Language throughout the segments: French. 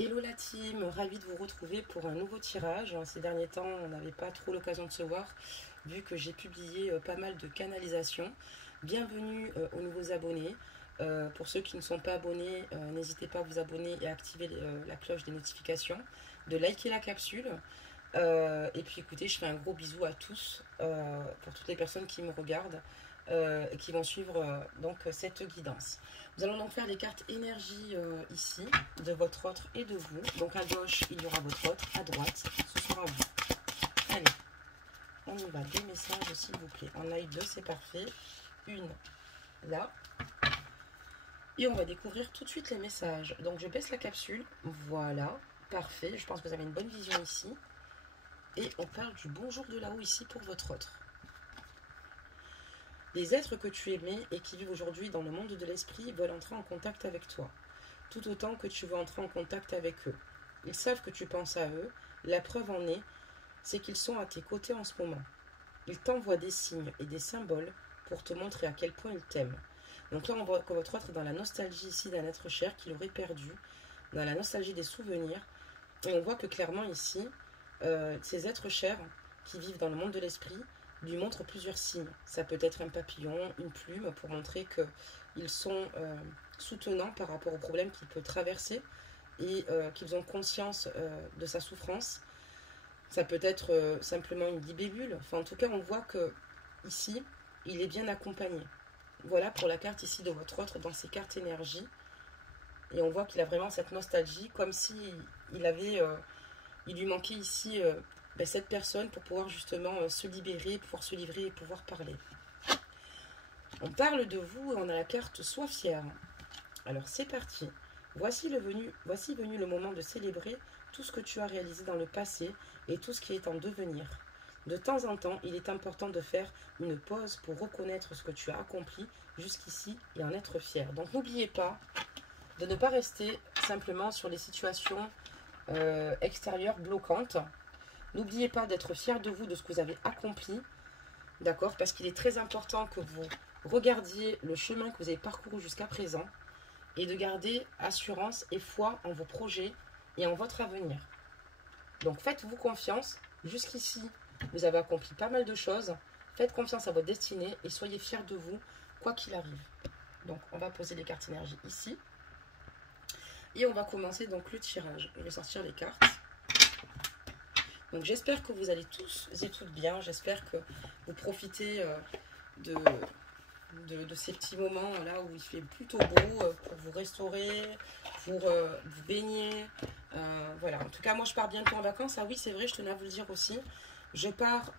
Hello la team, ravie de vous retrouver pour un nouveau tirage. Ces derniers temps, on n'avait pas trop l'occasion de se voir vu que j'ai publié pas mal de canalisations. Bienvenue aux nouveaux abonnés. Pour ceux qui ne sont pas abonnés, n'hésitez pas à vous abonner et à activer la cloche des notifications, de liker la capsule. Et puis écoutez, je fais un gros bisou à tous, pour toutes les personnes qui me regardent et qui vont suivre donc cette guidance. Nous allons donc faire les cartes énergie ici, de votre autre et de vous. Donc à gauche, il y aura votre autre, à droite, ce sera vous. Allez, on y va, des messages s'il vous plaît. On a eu deux, c'est parfait. Une là. Et on va découvrir tout de suite les messages. Donc je baisse la capsule, voilà, parfait. Je pense que vous avez une bonne vision ici. Et on parle du bonjour de là-haut ici pour votre autre. Les êtres que tu aimais et qui vivent aujourd'hui dans le monde de l'esprit veulent entrer en contact avec toi, tout autant que tu veux entrer en contact avec eux. Ils savent que tu penses à eux. La preuve en est, c'est qu'ils sont à tes côtés en ce moment. Ils t'envoient des signes et des symboles pour te montrer à quel point ils t'aiment. Donc là, on voit que votre autre est dans la nostalgie ici d'un être cher qu'il aurait perdu, dans la nostalgie des souvenirs. Et on voit que clairement ici, ces êtres chers qui vivent dans le monde de l'esprit lui montrent plusieurs signes. Ça peut être un papillon, une plume, pour montrer qu'ils sont soutenants par rapport au problème qu'il peut traverser et qu'ils ont conscience de sa souffrance. Ça peut être simplement une libellule. Enfin, en tout cas, on voit que ici, il est bien accompagné. Voilà pour la carte ici de votre autre dans ses cartes énergie. Et on voit qu'il a vraiment cette nostalgie, comme si il lui manquait ici cette personne pour pouvoir justement se libérer, pouvoir se livrer et pouvoir parler. On parle de vous et on a la carte Sois fier. Alors c'est parti. Voici venu le moment de célébrer tout ce que tu as réalisé dans le passé et tout ce qui est en devenir. De temps en temps, il est important de faire une pause pour reconnaître ce que tu as accompli jusqu'ici et en être fier. Donc n'oubliez pas de ne pas rester simplement sur les situations extérieures bloquantes. N'oubliez pas d'être fier de vous, de ce que vous avez accompli, d'accord? Parce qu'il est très important que vous regardiez le chemin que vous avez parcouru jusqu'à présent et de garder assurance et foi en vos projets et en votre avenir. Donc faites-vous confiance. Jusqu'ici, vous avez accompli pas mal de choses. Faites confiance à votre destinée et soyez fiers de vous, quoi qu'il arrive. Donc on va poser les cartes énergie ici. Et on va commencer donc le tirage. Je vais sortir les cartes. Donc j'espère que vous allez tous et toutes bien. J'espère que vous profitez de ces petits moments là où il fait plutôt beau pour vous restaurer, pour vous baigner. Voilà. En tout cas, moi je pars bientôt en vacances. Ah oui, c'est vrai, je tenais à vous le dire aussi. Je pars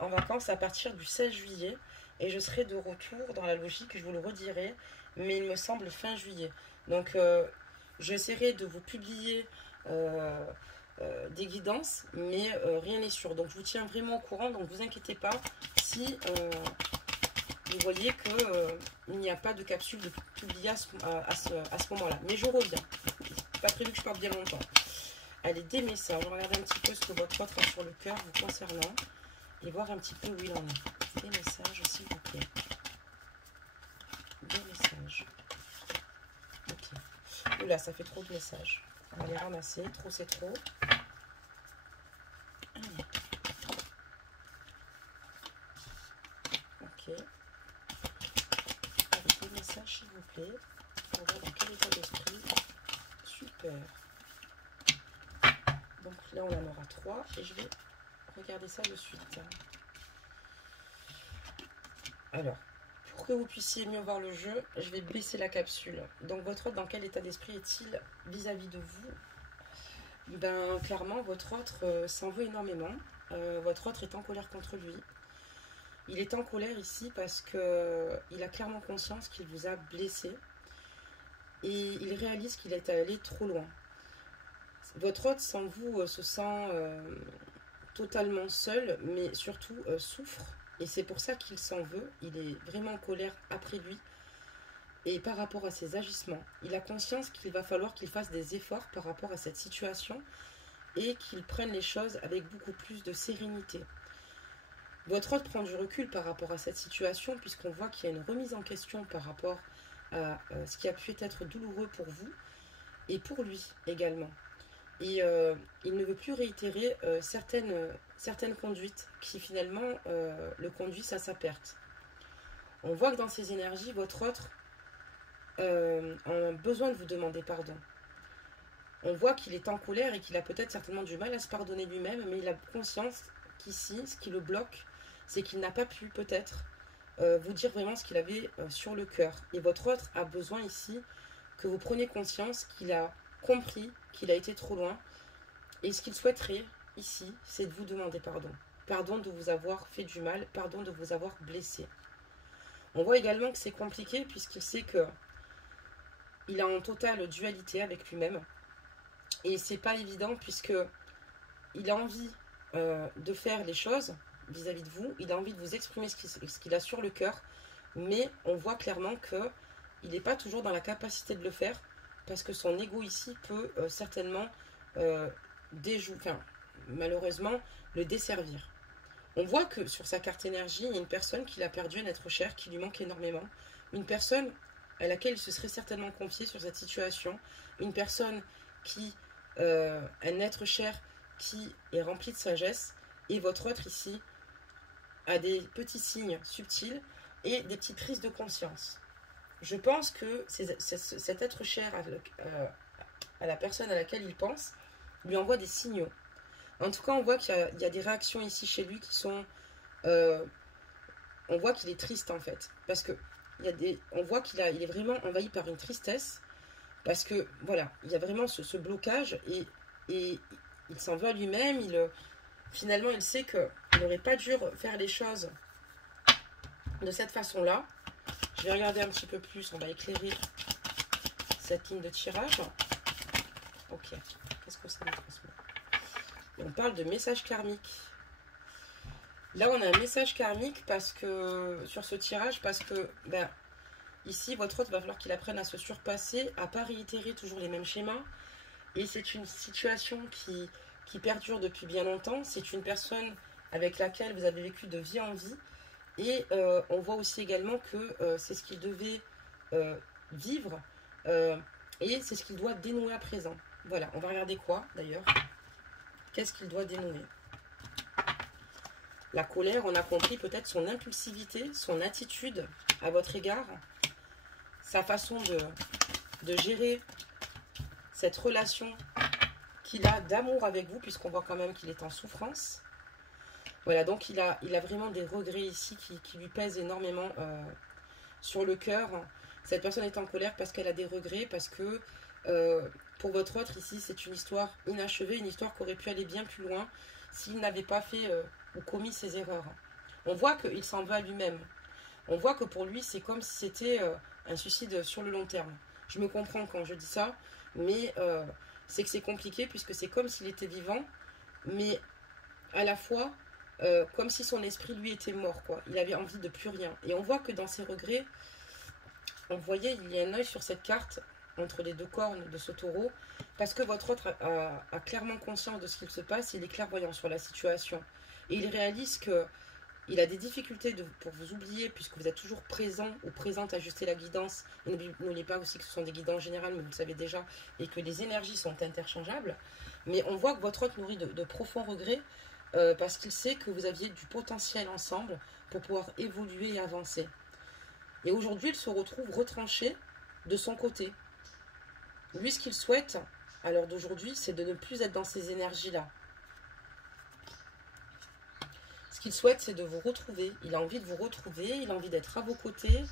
en vacances à partir du 16 juillet et je serai de retour dans la logique, je vous le redirai, mais il me semble fin juillet. Donc j'essaierai de vous publier des guidances, mais rien n'est sûr. Donc je vous tiens vraiment au courant, donc ne vous inquiétez pas si vous voyez qu'il n'y a pas de capsule de publier à ce moment-là. Mais je reviens. Pas prévu que je parte bien longtemps. Allez, des messages. On va regarder un petit peu ce que votre autre a sur le cœur vous concernant et voir un petit peu où il en est. Des messages, s'il vous plaît. Des messages. Ok. Oula, ça fait trop de messages. On va les ramasser. Trop, c'est trop. Allez. Ok. Avec des messages, s'il vous plaît. Pour voir dans quel état d'esprit. Super. Donc là, on en aura 3 et je vais regarder ça de suite. Alors, pour que vous puissiez mieux voir le jeu, je vais baisser la capsule. Donc votre autre, dans quel état d'esprit est-il vis-à-vis de vous? Ben, clairement, votre autre s'en veut énormément. Votre autre est en colère contre lui. Il est en colère ici parce qu'il a clairement conscience qu'il vous a blessé. Et il réalise qu'il est allé trop loin. Votre autre, sans vous, se sent totalement seul, mais surtout souffre. Et c'est pour ça qu'il s'en veut. Il est vraiment en colère après lui. Et par rapport à ses agissements, il a conscience qu'il va falloir qu'il fasse des efforts par rapport à cette situation et qu'il prenne les choses avec beaucoup plus de sérénité. Votre autre prend du recul par rapport à cette situation puisqu'on voit qu'il y a une remise en question par rapport à ce qui a pu être douloureux pour vous. et pour lui également. Et il ne veut plus réitérer certaines conduites qui finalement le conduisent à sa perte. On voit que dans ces énergies, votre autre a besoin de vous demander pardon. On voit qu'il est en colère et qu'il a peut-être certainement du mal à se pardonner lui-même, mais il a conscience qu'ici, ce qui le bloque, c'est qu'il n'a pas pu peut-être vous dire vraiment ce qu'il avait sur le cœur. Et votre autre a besoin ici que vous preniez conscience qu'il a compris qu'il a été trop loin. Et ce qu'il souhaiterait ici, c'est de vous demander pardon. Pardon de vous avoir fait du mal, pardon de vous avoir blessé. On voit également que c'est compliqué puisqu'il sait que il est en totale dualité avec lui-même. Et c'est pas évident puisque il a envie de faire les choses vis-à-vis de vous. Il a envie de vous exprimer ce qu'il a sur le cœur. Mais on voit clairement qu'il n'est pas toujours dans la capacité de le faire parce que son ego ici peut certainement malheureusement le desservir. On voit que sur sa carte énergie, il y a une personne qu'il a perdu un être cher, qui lui manque énormément. Une personne à laquelle il se serait certainement confié sur cette situation. Une personne un être cher qui est rempli de sagesse. Et votre autre ici a des petits signes subtils et des petites prises de conscience. Je pense que cet être cher à la personne à laquelle il pense lui envoie des signaux. En tout cas, on voit qu'il y a des réactions ici chez lui qui sont... on voit qu'il est triste en fait. Parce que on voit qu'il est vraiment envahi par une tristesse. Parce que voilà, il y a vraiment ce blocage et il s'en veut à lui-même. Finalement, il sait qu'il n'aurait pas dû faire les choses de cette façon-là. Je vais regarder un petit peu plus. On va éclairer cette ligne de tirage. Ok, qu'est-ce que ça me transmet? On parle de message karmique. Là, on a un message karmique parce que sur ce tirage, parce que ici, votre autre va falloir qu'il apprenne à se surpasser, à ne pas réitérer toujours les mêmes schémas. Et c'est une situation qui perdure depuis bien longtemps. C'est une personne avec laquelle vous avez vécu de vie en vie. Et on voit aussi également que c'est ce qu'il devait vivre. Et c'est ce qu'il doit dénouer à présent. Voilà, on va regarder quoi d'ailleurs. Qu'est-ce qu'il doit dénouer? La colère, on a compris peut-être son impulsivité, son attitude à votre égard, sa façon de gérer cette relation qu'il a d'amour avec vous, puisqu'on voit quand même qu'il est en souffrance. Voilà, donc il a vraiment des regrets ici qui lui pèsent énormément sur le cœur. Cette personne est en colère parce qu'elle a des regrets, parce que pour votre autre ici, c'est une histoire inachevée, une histoire qui aurait pu aller bien plus loin s'il n'avait pas fait ou commis ses erreurs. On voit qu'il s'en veut à lui-même. On voit que pour lui, c'est comme si c'était un suicide sur le long terme. Je me comprends quand je dis ça, mais c'est que c'est compliqué puisque c'est comme s'il était vivant, mais à la fois comme si son esprit, lui, était mort, quoi. Il avait envie de plus rien. Et on voit que dans ses regrets, on voyait, il y a un œil sur cette carte entre les deux cornes de ce taureau, parce que votre autre a clairement conscience de ce qu'il se passe, il est clairvoyant sur la situation. Et il réalise qu'il a des difficultés pour vous oublier, puisque vous êtes toujours présent ou présente à ajuster la guidance. Et n'oubliez pas aussi que ce sont des guidances générales, mais vous le savez déjà, et que les énergies sont interchangeables. Mais on voit que votre autre nourrit de profonds regrets, parce qu'il sait que vous aviez du potentiel ensemble pour pouvoir évoluer et avancer. Et aujourd'hui, il se retrouve retranché de son côté. Lui, ce qu'il souhaite, à l'heure d'aujourd'hui, c'est de ne plus être dans ces énergies-là. Ce qu'il souhaite, c'est de vous retrouver. Il a envie de vous retrouver, il a envie d'être à vos côtés.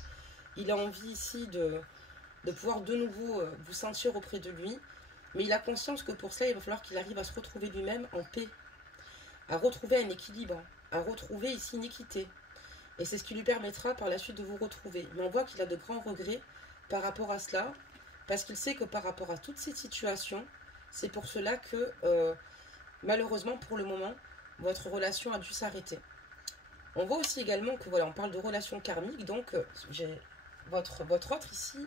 Il a envie ici de pouvoir de nouveau vous sentir auprès de lui. Mais il a conscience que pour cela, il va falloir qu'il arrive à se retrouver lui-même en paix. À retrouver un équilibre, à retrouver ici une équité. Et c'est ce qui lui permettra par la suite de vous retrouver. Mais on voit qu'il a de grands regrets par rapport à cela, parce qu'il sait que par rapport à toutes ces situations, c'est pour cela que, malheureusement, pour le moment, votre relation a dû s'arrêter. On voit aussi également que, voilà, on parle de relation karmique, donc votre autre ici,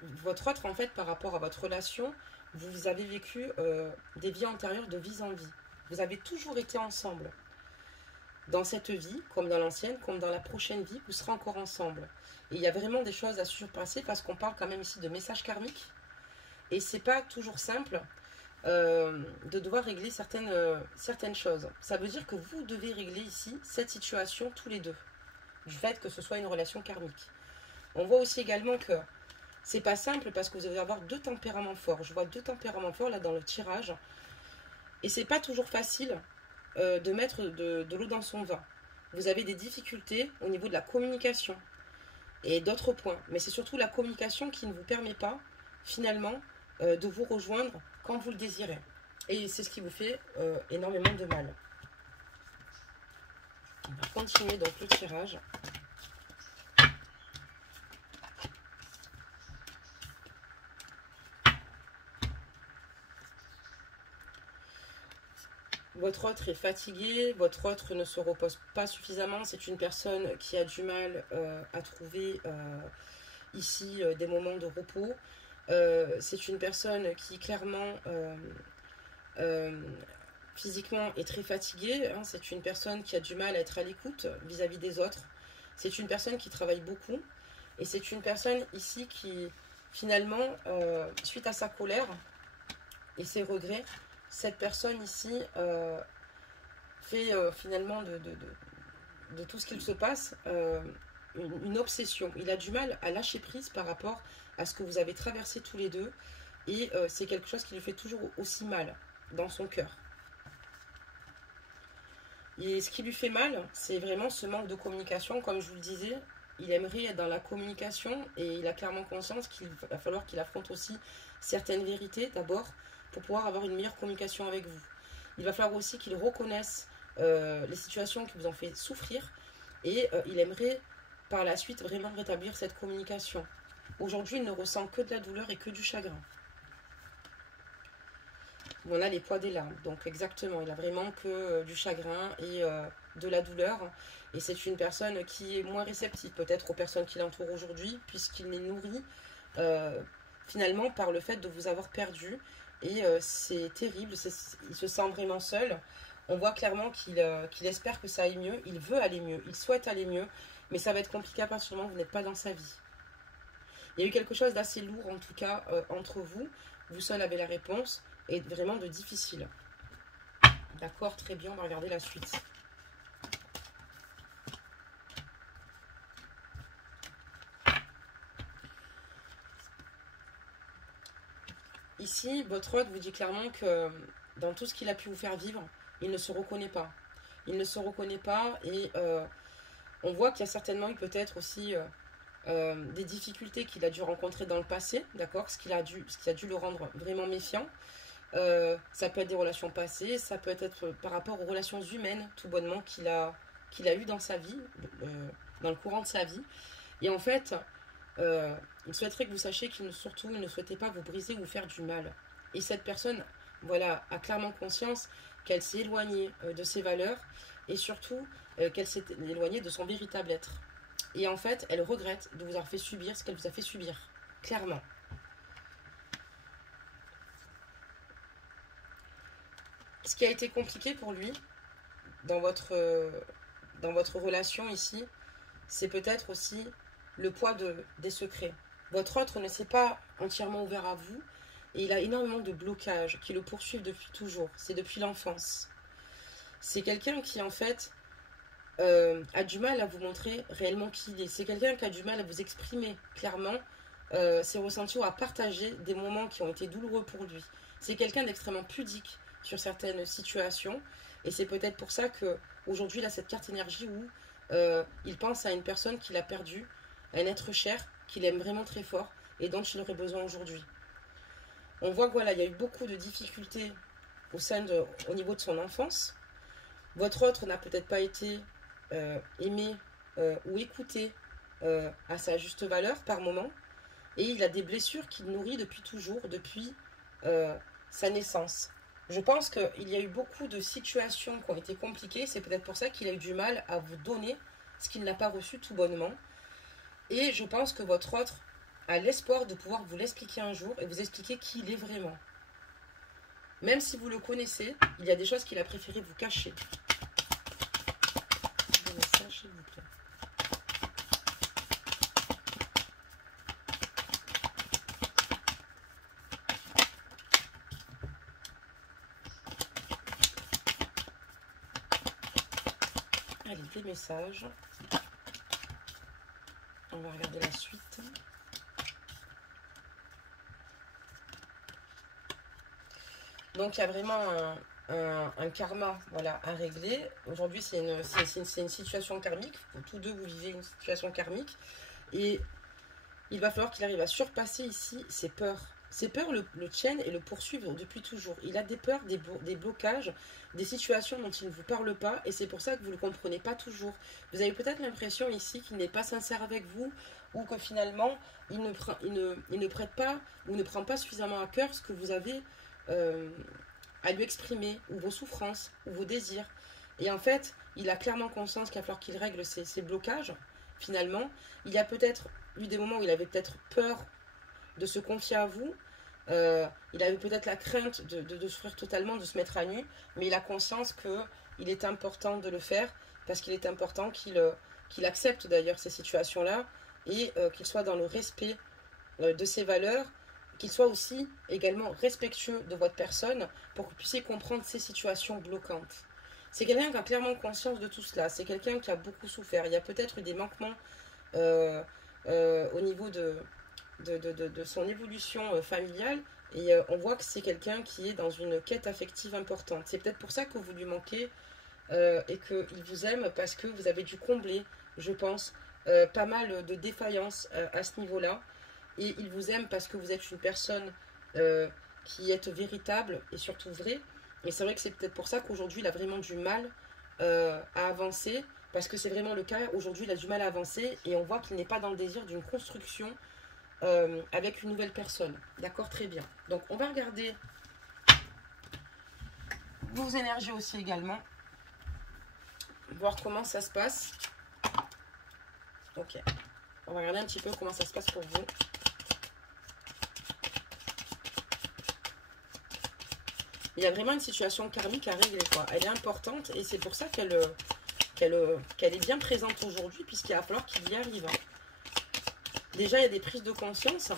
votre autre, en fait, par rapport à votre relation, vous avez vécu des vies antérieures de vie en vie. Vous avez toujours été ensemble. dans cette vie, comme dans l'ancienne, comme dans la prochaine vie, vous serez encore ensemble. Et il y a vraiment des choses à surpasser parce qu'on parle quand même ici de messages karmiques. Et c'est pas toujours simple de devoir régler certaines choses. Ça veut dire que vous devez régler ici cette situation tous les deux, du fait que ce soit une relation karmique. On voit aussi également que c'est pas simple parce que vous allez avoir deux tempéraments forts. Je vois deux tempéraments forts là dans le tirage. Et c'est pas toujours facile de mettre de l'eau dans son vin. Vous avez des difficultés au niveau de la communication et d'autres points. Mais c'est surtout la communication qui ne vous permet pas, finalement, de vous rejoindre quand vous le désirez. Et c'est ce qui vous fait énormément de mal. On va continuer donc le tirage. Votre autre est fatigué, votre autre ne se repose pas suffisamment. C'est une personne qui a du mal à trouver ici des moments de repos. C'est une personne qui clairement physiquement est très fatiguée. Hein. C'est une personne qui a du mal à être à l'écoute vis-à-vis des autres. C'est une personne qui travaille beaucoup. Et c'est une personne ici qui finalement, suite à sa colère et ses regrets, cette personne ici fait finalement de tout ce qu'il se passe une obsession. Il a du mal à lâcher prise par rapport à ce que vous avez traversé tous les deux. Et c'est quelque chose qui lui fait toujours aussi mal dans son cœur. Et ce qui lui fait mal, c'est vraiment ce manque de communication. Comme je vous le disais, il aimerait être dans la communication et il a clairement conscience qu'il va falloir qu'il affronte aussi certaines vérités d'abord pour pouvoir avoir une meilleure communication avec vous. Il va falloir aussi qu'il reconnaisse les situations qui vous ont fait souffrir et il aimerait par la suite vraiment rétablir cette communication. Aujourd'hui, il ne ressent que de la douleur et que du chagrin. On a les poids des larmes, donc exactement, il a vraiment que du chagrin et de la douleur. Et c'est une personne qui est moins réceptive peut-être aux personnes qui l'entourent aujourd'hui, puisqu'il n'est nourri finalement par le fait de vous avoir perdu. Et c'est terrible, il se sent vraiment seul. On voit clairement qu'il espère que ça aille mieux, il veut aller mieux, il souhaite aller mieux, mais ça va être compliqué à partir du moment où vous n'êtes pas dans sa vie. Il y a eu quelque chose d'assez lourd en tout cas entre vous, vous seul avez la réponse, et vraiment de difficile. D'accord, très bien, on va regarder la suite. Ici, votre hôte vous dit clairement que dans tout ce qu'il a pu vous faire vivre, il ne se reconnaît pas. Il ne se reconnaît pas et on voit qu'il y a certainement eu peut-être aussi des difficultés qu'il a dû rencontrer dans le passé, d'accord, ce qui a dû le rendre vraiment méfiant. Ça peut être des relations passées, ça peut être par rapport aux relations humaines, tout bonnement, qu'il a eues dans sa vie, dans le courant de sa vie. Et en fait, il souhaiterait que vous sachiez qu'il ne souhaitait pas vous briser ou vous faire du mal. Et cette personne, voilà, a clairement conscience qu'elle s'est éloignée de ses valeurs et surtout qu'elle s'est éloignée de son véritable être. Et en fait, elle regrette de vous avoir fait subir ce qu'elle vous a fait subir, clairement. Ce qui a été compliqué pour lui dans votre relation ici, c'est peut-être aussi le poids des secrets. Votre autre ne s'est pas entièrement ouvert à vous et il a énormément de blocages qui le poursuivent depuis toujours. C'est depuis l'enfance. C'est quelqu'un qui en fait a du mal à vous montrer réellement qui il est. C'est quelqu'un qui a du mal à vous exprimer clairement ses ressentis ou à partager des moments qui ont été douloureux pour lui. C'est quelqu'un d'extrêmement pudique sur certaines situations et c'est peut-être pour ça qu'aujourd'hui il a cette carte énergie où il pense à une personne qu'il a perdue, à un être cher qu'il aime vraiment très fort et dont il aurait besoin aujourd'hui. On voit que voilà, il y a eu beaucoup de difficultés au niveau de son enfance. Votre autre n'a peut-être pas été aimé ou écouté à sa juste valeur par moment et il a des blessures qu'il nourrit depuis toujours, depuis sa naissance. Je pense qu'il y a eu beaucoup de situations qui ont été compliquées, c'est peut-être pour ça qu'il a eu du mal à vous donner ce qu'il n'a pas reçu tout bonnement. Et je pense que votre autre a l'espoir de pouvoir vous l'expliquer un jour et vous expliquer qui il est vraiment. Même si vous le connaissez, il y a des choses qu'il a préféré vous cacher. s'il vous plaît. Allez, des messages. On va regarder la suite. Donc, il y a vraiment un karma, voilà, à régler. Aujourd'hui, c'est une situation karmique. Tous deux, vous vivez une situation karmique. Et il va falloir qu'il arrive à surpasser ici ses peurs. Ses peurs le tiennent et le poursuivent depuis toujours. Il a des peurs, des blocages, des situations dont il ne vous parle pas, et c'est pour ça que vous ne le comprenez pas toujours. Vous avez peut-être l'impression ici qu'il n'est pas sincère avec vous, ou que finalement, il ne prête pas, ou ne prend pas suffisamment à cœur ce que vous avez à lui exprimer, ou vos souffrances, ou vos désirs. Et en fait, il a clairement conscience qu'il va falloir qu'il règle ces blocages, finalement. Il y a peut-être eu des moments où il avait peut-être peur de se confier à vous. Il avait peut-être la crainte de souffrir totalement, de se mettre à nu, mais il a conscience qu'il est important de le faire, parce qu'il est important qu'il accepte d'ailleurs ces situations-là, et qu'il soit dans le respect de ses valeurs, qu'il soit aussi également respectueux de votre personne, pour que vous puissiez comprendre ces situations bloquantes. C'est quelqu'un qui a clairement conscience de tout cela, c'est quelqu'un qui a beaucoup souffert. Il y a peut-être eu des manquements au niveau de son évolution familiale, et on voit que c'est quelqu'un qui est dans une quête affective importante. C'est peut-être pour ça que vous lui manquez, et qu'il vous aime, parce que vous avez dû combler, je pense, pas mal de défaillances à ce niveau-là, et il vous aime parce que vous êtes une personne qui est véritable et surtout vraie. Et c'est vrai que c'est peut-être pour ça qu'aujourd'hui il a vraiment du mal à avancer, parce que c'est vraiment le cas. Aujourd'hui il a du mal à avancer, et on voit qu'il n'est pas dans le désir d'une construction avec une nouvelle personne. D'accord, très bien. Donc on va regarder vos énergies aussi également, voir comment ça se passe. Ok, on va regarder un petit peu comment ça se passe pour vous. Il y a vraiment une situation karmique à régler, quoi. Elle est importante, et c'est pour ça qu'elle est bien présente aujourd'hui, puisqu'il va falloir qu'il y arrive. Déjà, il y a des prises de conscience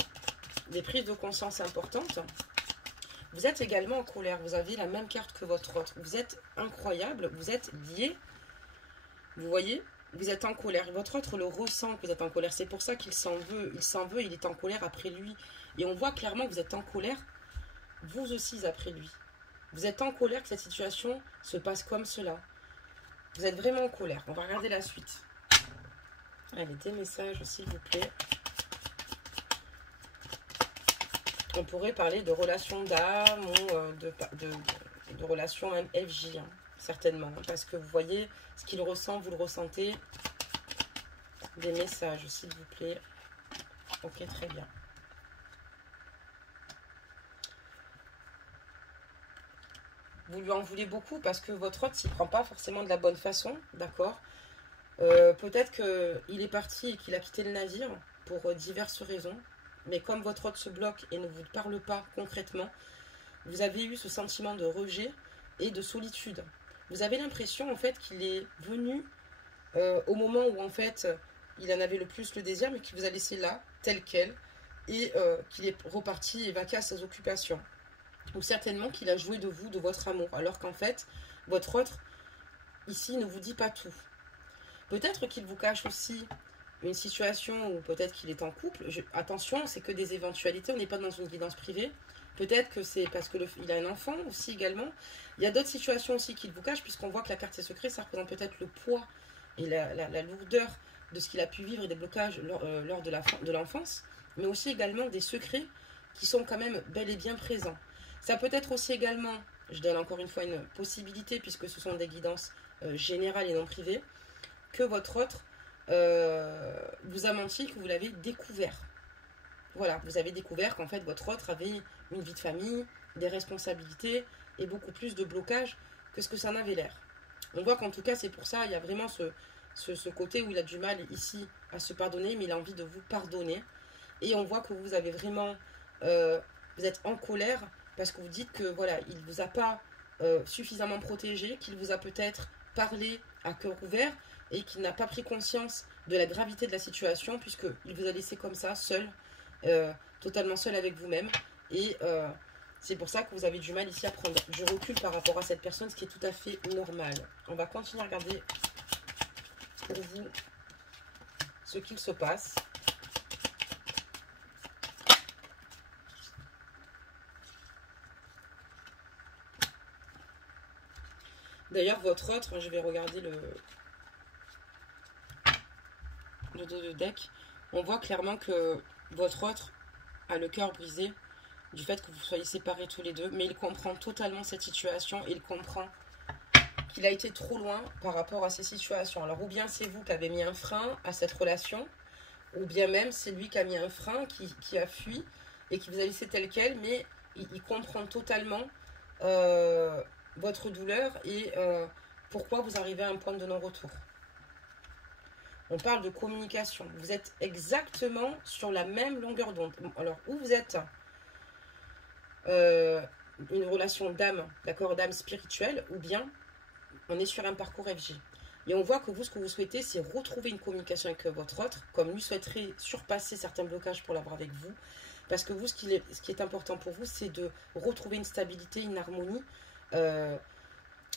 importantes. Vous êtes également en colère. Vous avez la même carte que votre autre. Vous êtes incroyable. Vous êtes lié. Vous voyez? Vous êtes en colère. Votre autre le ressent que vous êtes en colère. C'est pour ça qu'il s'en veut. Il s'en veut. Il est en colère après lui. Et on voit clairement que vous êtes en colère, vous aussi, après lui. Vous êtes en colère que cette situation se passe comme cela. Vous êtes vraiment en colère. On va regarder la suite. Allez, des messages, s'il vous plaît. On pourrait parler de relations d'âme, ou de relations même FJ, hein, certainement. Parce que vous voyez ce qu'il ressent, vous le ressentez. Des messages, s'il vous plaît. Ok, très bien. Vous lui en voulez beaucoup parce que votre autre s'y prend pas forcément de la bonne façon, d'accord. Peut-être qu'il est parti et qu'il a quitté le navire pour diverses raisons. Mais comme votre autre se bloque et ne vous parle pas concrètement, vous avez eu ce sentiment de rejet et de solitude. Vous avez l'impression en fait qu'il est venu au moment où en fait il en avait le plus le désir, mais qu'il vous a laissé là, tel quel, et qu'il est reparti et vaqué à ses occupations. Ou certainement qu'il a joué de vous, de votre amour, alors qu'en fait, votre autre, ici, ne vous dit pas tout. Peut-être qu'il vous cache aussi une situation où peut-être qu'il est en couple. Attention, c'est que des éventualités, on n'est pas dans une guidance privée. Peut-être que c'est parce qu'il a un enfant aussi également. Il y a d'autres situations aussi qu'il vous cache, puisqu'on voit que la carte des secrets, ça représente peut-être le poids et la lourdeur de ce qu'il a pu vivre et des blocages lors de l'enfance, mais aussi également des secrets qui sont quand même bel et bien présents. Ça peut être aussi également, je donne encore une fois une possibilité, puisque ce sont des guidances générales et non privées, que votre autre vous a menti, que vous l'avez découvert. Voilà, vous avez découvert qu'en fait votre autre avait une vie de famille, des responsabilités et beaucoup plus de blocages que ce que ça n'avait l'air. On voit qu'en tout cas c'est pour ça, il y a vraiment ce côté où il a du mal ici à se pardonner, mais il a envie de vous pardonner. Et on voit que vous avez vraiment, vous êtes en colère, parce que vous dites que voilà, il ne vous a pas suffisamment protégé, qu'il vous a peut-être parlé à cœur ouvert, et qu'il n'a pas pris conscience de la gravité de la situation puisqu'il vous a laissé comme ça, seul, totalement seul avec vous-même. Et c'est pour ça que vous avez du mal ici à prendre du recul par rapport à cette personne, ce qui est tout à fait normal. On va continuer à regarder pour vous ce qu'il se passe. D'ailleurs, votre autre, je vais regarder le dos de deck. On voit clairement que votre autre a le cœur brisé du fait que vous soyez séparés tous les deux. Mais il comprend totalement cette situation. Il comprend qu'il a été trop loin par rapport à ces situations. Alors, ou bien c'est vous qui avez mis un frein à cette relation, ou bien même c'est lui qui a mis un frein, qui a fui et qui vous a laissé tel quel, mais il comprend totalement votre douleur et pourquoi vous arrivez à un point de non-retour. On parle de communication. Vous êtes exactement sur la même longueur d'onde. Alors, où vous êtes une relation d'âme, d'accord, d'âme spirituelle, ou bien on est sur un parcours FJ. Et on voit que vous, ce que vous souhaitez, c'est retrouver une communication avec votre autre, comme lui souhaiterait surpasser certains blocages pour l'avoir avec vous. Parce que vous, ce qui est important pour vous, c'est de retrouver une stabilité, une harmonie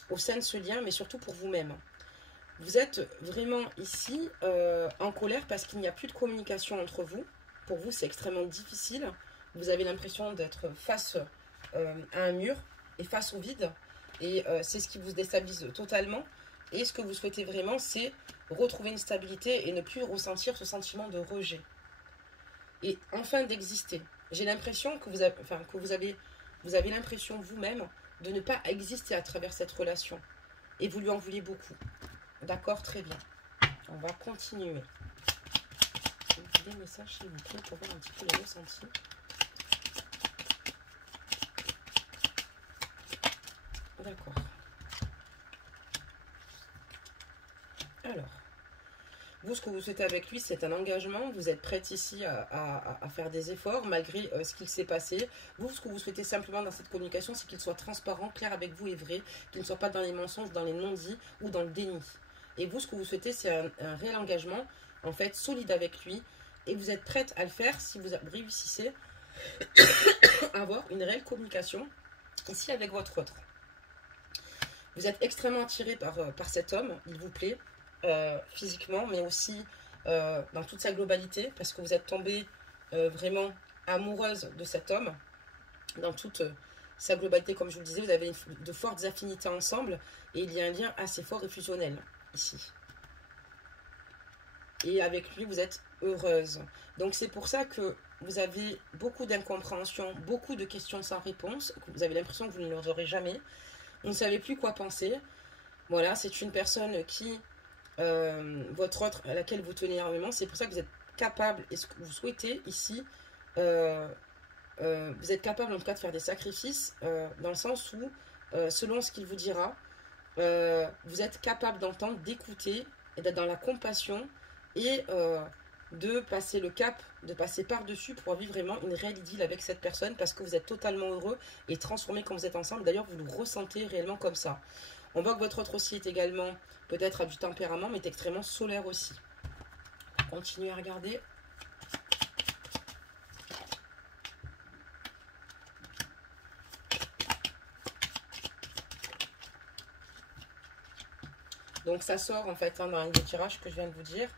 au sein de ce lien, mais surtout pour vous-même. Vous êtes vraiment ici en colère parce qu'il n'y a plus de communication entre vous. Pour vous, c'est extrêmement difficile. Vous avez l'impression d'être face à un mur et face au vide. Et c'est ce qui vous déstabilise totalement. Et ce que vous souhaitez vraiment, c'est retrouver une stabilité et ne plus ressentir ce sentiment de rejet. Et enfin d'exister. J'ai l'impression que vous avez l'impression vous-même de ne pas exister à travers cette relation. Et vous lui en voulez beaucoup. D'accord, très bien. On va continuer. Des messages, s'il vous plaît, pour voir un petit peu les ressentis. D'accord. Alors, vous, ce que vous souhaitez avec lui, c'est un engagement. Vous êtes prête ici à faire des efforts, malgré ce qu'il s'est passé. Vous, ce que vous souhaitez simplement dans cette communication, c'est qu'il soit transparent, clair avec vous et vrai, qu'il ne soit pas dans les mensonges, dans les non-dits ou dans le déni. Et vous, ce que vous souhaitez, c'est un réel engagement, en fait, solide avec lui. Et vous êtes prête à le faire si vous réussissez à avoir une réelle communication ici avec votre autre. Vous êtes extrêmement attiré par cet homme, il vous plaît, physiquement, mais aussi dans toute sa globalité, parce que vous êtes tombée vraiment amoureuse de cet homme, dans toute sa globalité, comme je vous le disais, vous avez de fortes affinités ensemble, et il y a un lien assez fort et fusionnel, ici. Et avec lui, vous êtes heureuse. Donc c'est pour ça que vous avez beaucoup d'incompréhension, beaucoup de questions sans réponse, vous avez l'impression que vous ne les aurez jamais. Vous ne savez plus quoi penser. Voilà, c'est une personne qui, votre autre, à laquelle vous tenez énormément. C'est pour ça que vous êtes capable, et ce que vous souhaitez ici, vous êtes capable en tout cas de faire des sacrifices, dans le sens où, selon ce qu'il vous dira, vous êtes capable d'entendre, d'écouter, et d'être dans la compassion, et de passer le cap, de passer par-dessus pour vivre vraiment une réelle idylle avec cette personne parce que vous êtes totalement heureux et transformé quand vous êtes ensemble. D'ailleurs, vous le ressentez réellement comme ça. On voit que votre autre aussi est également, peut-être à du tempérament, mais est extrêmement solaire aussi. Continuez à regarder. Donc ça sort en fait dans les tirages que je viens de vous dire.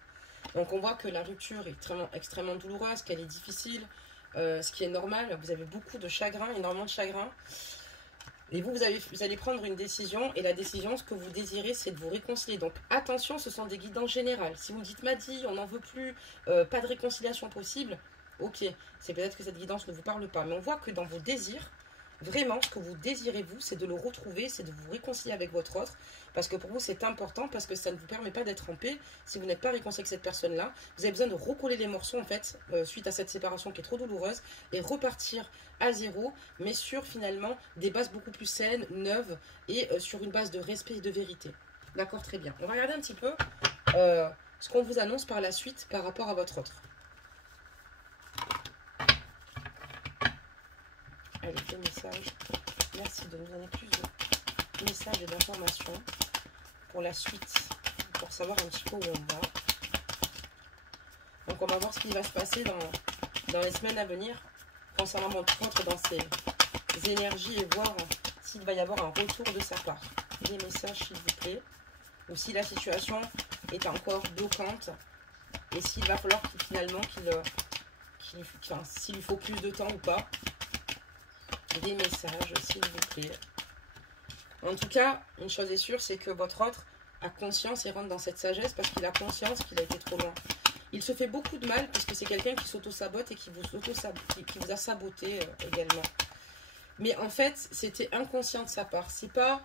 Donc on voit que la rupture est extrêmement douloureuse, qu'elle est difficile, ce qui est normal. Vous avez beaucoup de chagrin, énormément de chagrin. Et vous allez prendre une décision. Et la décision, ce que vous désirez, c'est de vous réconcilier. Donc attention, ce sont des guidances générales. Si vous dites Madi, on n'en veut plus, pas de réconciliation possible, ok, c'est peut-être que cette guidance ne vous parle pas. Mais on voit que dans vos désirs, vraiment, ce que vous désirez, vous, c'est de le retrouver, c'est de vous réconcilier avec votre autre. Parce que pour vous, c'est important, parce que ça ne vous permet pas d'être en paix. Si vous n'êtes pas réconcilié avec cette personne-là, vous avez besoin de recoller les morceaux, en fait, suite à cette séparation qui est trop douloureuse, et repartir à zéro, mais sur, finalement, des bases beaucoup plus saines, neuves, et sur une base de respect et de vérité. D'accord, très bien. On va regarder un petit peu ce qu'on vous annonce par la suite par rapport à votre autre. Allez, des messages. Merci de nous donner plus de messages et d'informations pour la suite pour savoir un petit peu où on va. Donc on va voir ce qui va se passer dans les semaines à venir concernant votre autre dans ses énergies et voir s'il va y avoir un retour de sa part. Des messages s'il vous plaît. Ou si la situation est encore bloquante et s'il va falloir finalement s'il lui faut plus de temps ou pas. Des messages s'il vous plaît. En tout cas, une chose est sûre, c'est que votre autre a conscience et rentre dans cette sagesse parce qu'il a conscience qu'il a été trop loin. Il se fait beaucoup de mal puisque c'est quelqu'un qui s'auto-sabote et qui vous a saboté également. Mais en fait, c'était inconscient de sa part. C'est pas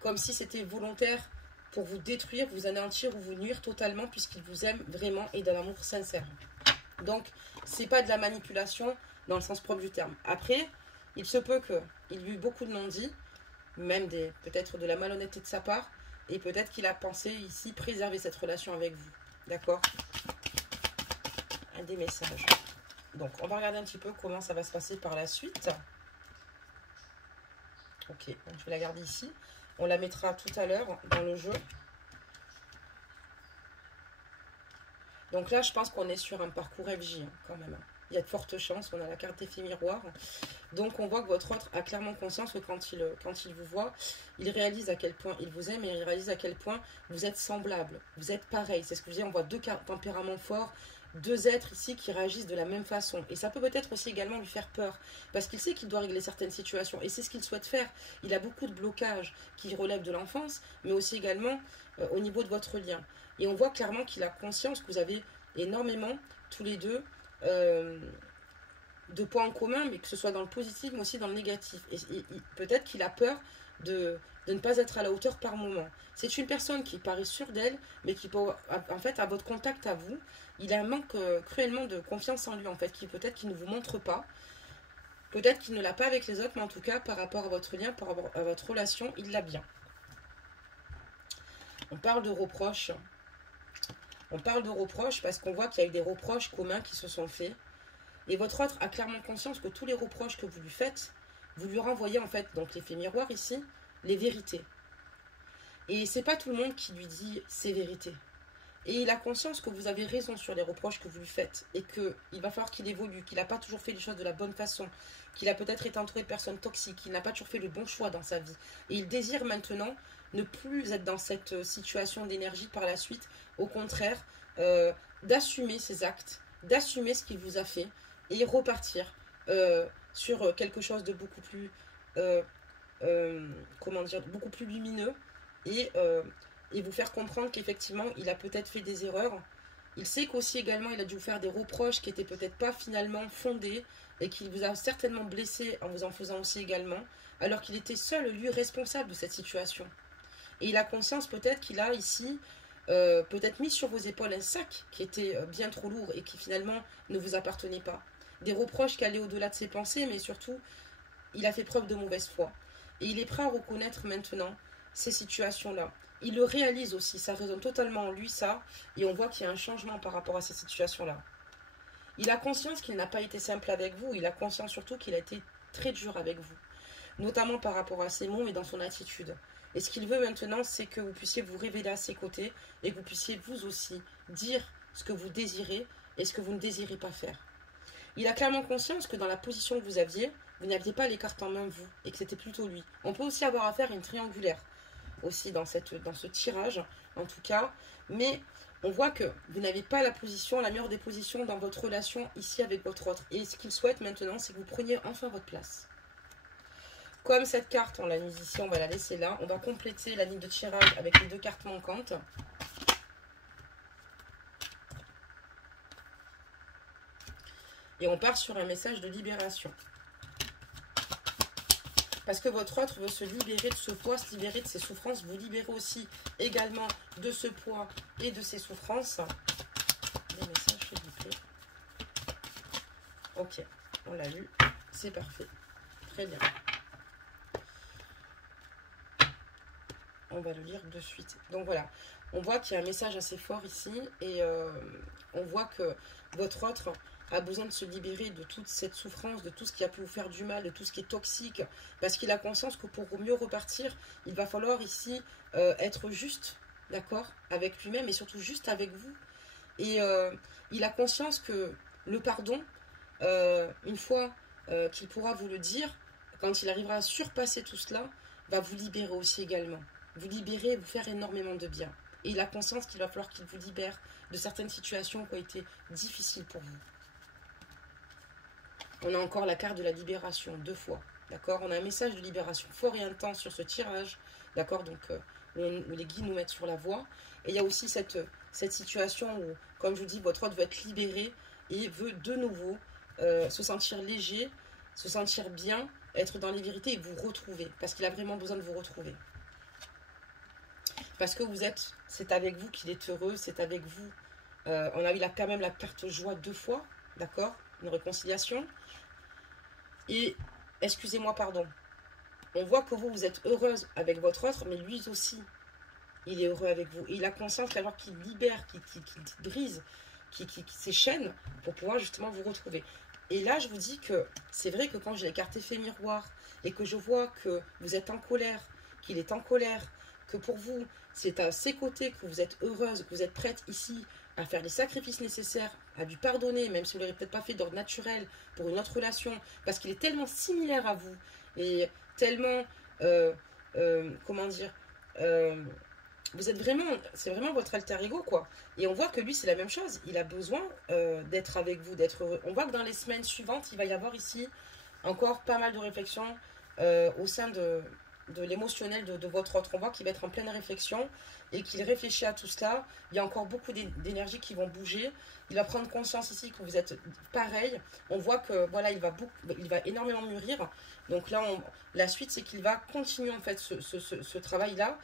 comme si c'était volontaire pour vous détruire, vous anéantir ou vous nuire totalement puisqu'il vous aime vraiment et dans l'amour sincère. Donc, c'est pas de la manipulation dans le sens propre du terme. Après, il se peut qu'il y ait eu beaucoup de non-dits, même peut-être de la malhonnêteté de sa part, et peut-être qu'il a pensé ici préserver cette relation avec vous. D'accord? Des messages. Donc, on va regarder un petit peu comment ça va se passer par la suite. Ok, donc je vais la garder ici. On la mettra tout à l'heure dans le jeu. Donc là, je pense qu'on est sur un parcours FJ quand même. Il y a de fortes chances. On a la carte effet miroir. Donc on voit que votre autre a clairement conscience que quand il vous voit, il réalise à quel point il vous aime et il réalise à quel point vous êtes semblables. Vous êtes pareil. C'est ce que je dis, on voit deux tempéraments forts. Deux êtres ici qui réagissent de la même façon. Et ça peut peut-être aussi également lui faire peur. Parce qu'il sait qu'il doit régler certaines situations. Et c'est ce qu'il souhaite faire. Il a beaucoup de blocages qui relèvent de l'enfance, mais aussi également au niveau de votre lien. Et on voit clairement qu'il a conscience que vous avez énormément, tous les deux, de points en commun, mais que ce soit dans le positif, mais aussi dans le négatif. Et peut-être qu'il a peur de ne pas être à la hauteur par moment. C'est une personne qui paraît sûre d'elle, mais qui peut, en fait, à votre contact à vous, il a un manque cruellement de confiance en lui, en fait, qui peut-être qu'il ne vous montre pas. Peut-être qu'il ne l'a pas avec les autres, mais en tout cas, par rapport à votre lien, par rapport à votre relation, il l'a bien. On parle de reproches. On parle de reproches parce qu'on voit qu'il y a eu des reproches communs qui se sont faits. Et votre autre a clairement conscience que tous les reproches que vous lui faites, vous lui renvoyez en fait, donc l'effet miroir ici, les vérités. Et c'est pas tout le monde qui lui dit ces vérités. Et il a conscience que vous avez raison sur les reproches que vous lui faites et qu'il va falloir qu'il évolue, qu'il n'a pas toujours fait les choses de la bonne façon, qu'il a peut-être été entouré de personnes toxiques, qu'il n'a pas toujours fait le bon choix dans sa vie. Et il désire maintenant ne plus être dans cette situation d'énergie par la suite, au contraire, d'assumer ses actes, d'assumer ce qu'il vous a fait et repartir sur quelque chose de beaucoup plus, beaucoup plus lumineux et vous faire comprendre qu'effectivement, il a peut-être fait des erreurs. Il sait qu'aussi également, il a dû vous faire des reproches qui n'étaient peut-être pas finalement fondés et qu'il vous a certainement blessé en vous en faisant aussi également, alors qu'il était seul, lui, responsable de cette situation. Et il a conscience peut-être qu'il a ici peut-être mis sur vos épaules un sac qui était bien trop lourd et qui finalement ne vous appartenait pas. Des reproches qui allaient au-delà de ses pensées, mais surtout, il a fait preuve de mauvaise foi. Et il est prêt à reconnaître maintenant ces situations-là. Il le réalise aussi, ça résonne totalement en lui, ça, et on voit qu'il y a un changement par rapport à ces situations-là. Il a conscience qu'il n'a pas été simple avec vous, il a conscience surtout qu'il a été très dur avec vous, notamment par rapport à ses mots et dans son attitude. Et ce qu'il veut maintenant, c'est que vous puissiez vous révéler à ses côtés et que vous puissiez vous aussi dire ce que vous désirez et ce que vous ne désirez pas faire. Il a clairement conscience que dans la position que vous n'aviez pas les cartes en main vous, et que c'était plutôt lui. On peut aussi avoir affaire à une triangulaire, aussi dans ce tirage, en tout cas. Mais on voit que vous n'avez pas la meilleure des positions dans votre relation ici avec votre autre. Et ce qu'il souhaite maintenant, c'est que vous preniez enfin votre place. Comme cette carte, on l'a mise ici, on va la laisser là. On va compléter la ligne de tirage avec les deux cartes manquantes. Et on part sur un message de libération. Parce que votre autre veut se libérer de ce poids, se libérer de ses souffrances. Vous libérez aussi également de ce poids et de ses souffrances. Des messages, s'il vous plaît. Ok, on l'a lu. C'est parfait. Très bien. On va le lire de suite. Donc voilà, on voit qu'il y a un message assez fort ici. Et on voit que votre autre a besoin de se libérer de toute cette souffrance, de tout ce qui a pu vous faire du mal, de tout ce qui est toxique, parce qu'il a conscience que pour mieux repartir, il va falloir ici être juste d'accord, avec lui-même et surtout juste avec vous. Et il a conscience que le pardon, une fois qu'il pourra vous le dire, quand il arrivera à surpasser tout cela, va vous libérer aussi également. Vous libérer et vous faire énormément de bien. Et il a conscience qu'il va falloir qu'il vous libère de certaines situations qui ont été difficiles pour vous. On a encore la carte de la libération, 2 fois. D'accord. On a un message de libération fort et intense sur ce tirage. D'accord. Donc, les guides nous mettent sur la voie. Et il y a aussi cette situation où, comme je vous dis, votre autre veut être libéré et veut de nouveau se sentir léger, se sentir bien, être dans les vérités et vous retrouver. Parce qu'il a vraiment besoin de vous retrouver. Parce que c'est avec vous qu'il est heureux, c'est avec vous. Il a quand même la carte joie 2 fois. D'accord. Une réconciliation. Et, excusez-moi, pardon, on voit que vous êtes heureuse avec votre autre, mais lui aussi, il est heureux avec vous. Et il a conscience alors qu'il libère, qu'il brise, qu'il s'échaîne pour pouvoir justement vous retrouver. Et là, je vous dis que c'est vrai que quand j'ai les cartes effet miroir et que je vois que vous êtes en colère, qu'il est en colère, que pour vous, c'est à ses côtés que vous êtes heureuse, que vous êtes prête ici à faire les sacrifices nécessaires, à lui pardonner, même si vous ne l'aurez peut-être pas fait d'ordre naturel pour une autre relation, parce qu'il est tellement similaire à vous, et tellement, comment dire, vous êtes vraiment, c'est vraiment votre alter ego, quoi. Et on voit que lui, c'est la même chose, il a besoin d'être avec vous, d'être heureux. On voit que dans les semaines suivantes, il va y avoir ici encore pas mal de réflexions au sein de l'émotionnel de votre autre. On voit qu'il va être en pleine réflexion et qu'il réfléchit à tout cela. Il y a encore beaucoup d'énergie qui vont bouger. Il va prendre conscience ici que vous êtes pareil. On voit que voilà, il va énormément mûrir. Donc là, la suite, c'est qu'il va continuer en fait ce travail-là,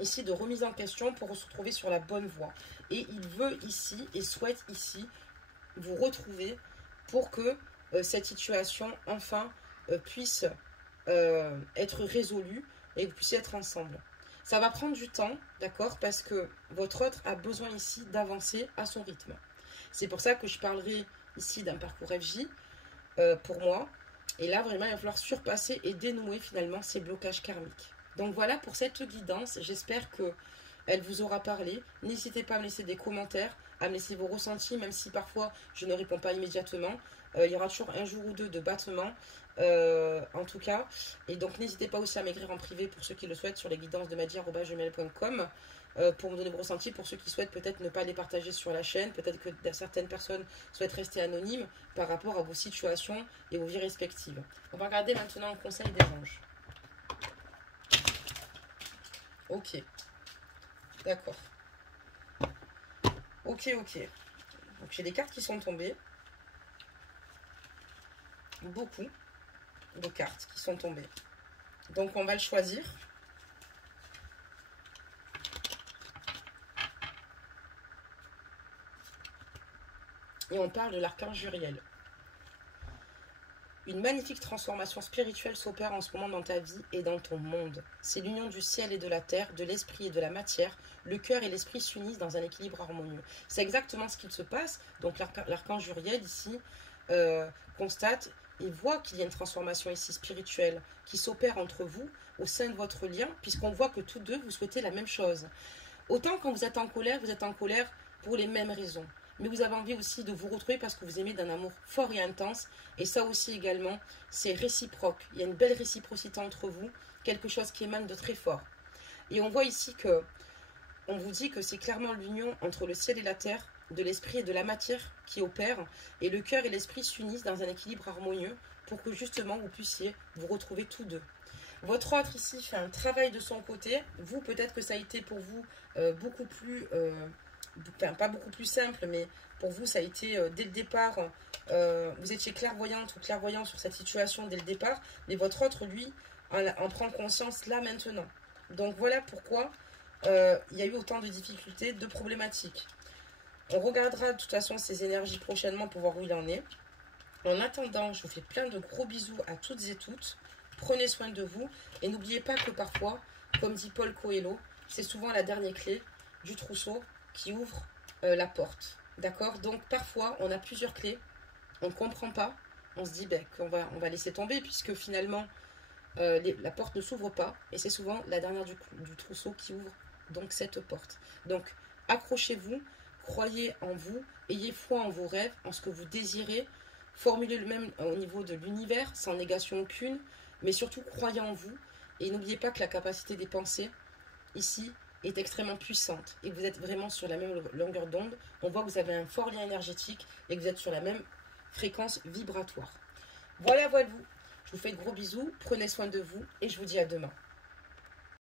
ici de remise en question pour se retrouver sur la bonne voie. Et il veut ici et souhaite ici vous retrouver pour que cette situation enfin puisse être résolu et que vous puissiez être ensemble. Ça va prendre du temps, d'accord, parce que votre autre a besoin ici d'avancer à son rythme. C'est pour ça que je parlerai ici d'un parcours FJ pour moi. Et là, vraiment, il va falloir surpasser et dénouer finalement ces blocages karmiques. Donc voilà pour cette guidance. J'espère que elle vous aura parlé. N'hésitez pas à me laisser des commentaires, à me laisser vos ressentis, même si parfois je ne réponds pas immédiatement. Il y aura toujours un jour ou deux de battement, en tout cas. Et donc n'hésitez pas aussi à m'écrire en privé pour ceux qui le souhaitent sur les guidances de madia@gmail.com pour me donner vos ressentis, pour ceux qui souhaitent peut-être ne pas les partager sur la chaîne. Peut-être que certaines personnes souhaitent rester anonymes par rapport à vos situations et vos vies respectives. On va regarder maintenant le conseil des anges. Ok. D'accord. Ok. Donc j'ai des cartes qui sont tombées. Beaucoup de cartes qui sont tombées. Donc on va le choisir. Et on parle de l'archange Uriel. Une magnifique transformation spirituelle s'opère en ce moment dans ta vie et dans ton monde. C'est l'union du ciel et de la terre, de l'esprit et de la matière. Le cœur et l'esprit s'unissent dans un équilibre harmonieux. C'est exactement ce qu'il se passe. Donc l'archange Uriel ici constate et voit qu'il y a une transformation ici spirituelle qui s'opère entre vous au sein de votre lien, puisqu'on voit que tous deux vous souhaitez la même chose. Autant quand vous êtes en colère pour les mêmes raisons. Mais vous avez envie aussi de vous retrouver parce que vous aimez d'un amour fort et intense. Et ça aussi également, c'est réciproque. Il y a une belle réciprocité entre vous, quelque chose qui émane de très fort. Et on voit ici que, on vous dit que c'est clairement l'union entre le ciel et la terre, de l'esprit et de la matière qui opère. Et le cœur et l'esprit s'unissent dans un équilibre harmonieux pour que justement vous puissiez vous retrouver tous deux. Votre autre ici fait un travail de son côté. Vous, peut-être que ça a été pour vous beaucoup plus... enfin, pas beaucoup plus simple, mais pour vous, ça a été dès le départ, vous étiez clairvoyante ou clairvoyant sur cette situation dès le départ, mais votre autre, lui, en prend conscience là maintenant. Donc voilà pourquoi il y a eu autant de difficultés, de problématiques. On regardera de toute façon ces énergies prochainement pour voir où il en est. En attendant, je vous fais plein de gros bisous à toutes et toutes. Prenez soin de vous et n'oubliez pas que parfois, comme dit Paul Coelho, c'est souvent la dernière clé du trousseau qui ouvre la porte. D'accord? Donc parfois, on a plusieurs clés, on ne comprend pas, on se dit qu'on va laisser tomber puisque finalement, la porte ne s'ouvre pas et c'est souvent la dernière du trousseau qui ouvre donc cette porte. Donc, accrochez-vous, croyez en vous, ayez foi en vos rêves, en ce que vous désirez, formulez le même au niveau de l'univers, sans négation aucune, mais surtout croyez en vous, et n'oubliez pas que la capacité des pensées, ici, est extrêmement puissante, et que vous êtes vraiment sur la même longueur d'onde. On voit que vous avez un fort lien énergétique, et que vous êtes sur la même fréquence vibratoire. Voilà, voilà vous. Je vous fais de gros bisous, prenez soin de vous, et je vous dis à demain.